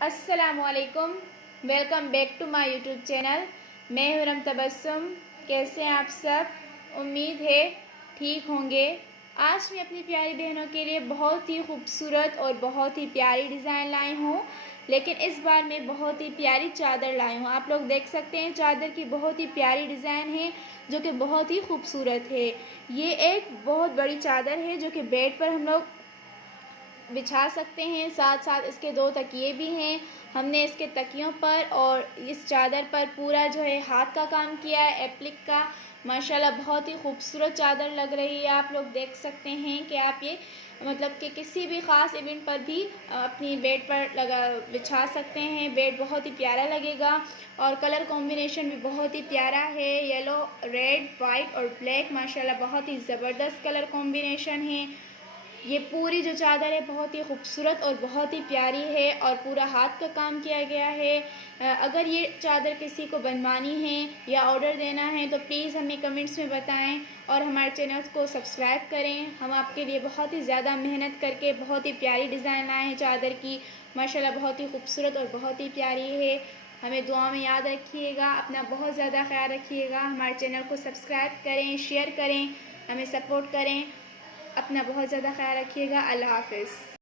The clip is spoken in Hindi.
अस्सलामुअलैकुम, welcome back to my YouTube channel. मैं हूं रम तबस्सुम। कैसे हैं आप सब? उम्मीद है ठीक होंगे। आज मैं अपनी प्यारी बहनों के लिए बहुत ही खूबसूरत और बहुत ही प्यारी डिज़ाइन लाई हूँ, लेकिन इस बार मैं बहुत ही प्यारी चादर लाई हूँ। आप लोग देख सकते हैं चादर की बहुत ही प्यारी डिज़ाइन है जो कि बहुत ही खूबसूरत है। ये एक बहुत बड़ी चादर है जो कि बेड पर हम लोग बिछा सकते हैं। साथ साथ इसके 2 तकिए भी हैं। हमने इसके तकियों पर और इस चादर पर पूरा जो है हाथ का काम किया है, एप्लिक का। माशाल्लाह बहुत ही खूबसूरत चादर लग रही है। आप लोग देख सकते हैं कि आप ये मतलब कि किसी भी ख़ास इवेंट पर भी अपनी बेड पर बिछा सकते हैं। बेड बहुत ही प्यारा लगेगा और कलर कॉम्बिनेशन भी बहुत ही प्यारा है। येलो, रेड, वाइट और ब्लैक, माशाल्लाह बहुत ही ज़बरदस्त कलर कॉम्बिनेशन है। ये पूरी जो चादर है बहुत ही खूबसूरत और बहुत ही प्यारी है और पूरा हाथ का काम किया गया है। अगर ये चादर किसी को बनवानी है या ऑर्डर देना है तो प्लीज़ हमें कमेंट्स में बताएं और हमारे चैनल को सब्सक्राइब करें। हम आपके लिए बहुत ही ज़्यादा मेहनत करके बहुत ही प्यारी डिज़ाइन लाए हैं चादर की। माशाल्लाह बहुत ही खूबसूरत और बहुत ही प्यारी है। हमें दुआ में याद रखिएगा। अपना बहुत ज़्यादा ख्याल रखिएगा। हमारे चैनल को सब्सक्राइब करें, शेयर करें, हमें सपोर्ट करें। अपना बहुत ज़्यादा ख्याल रखिएगा। अल्लाह हाफ़िज़।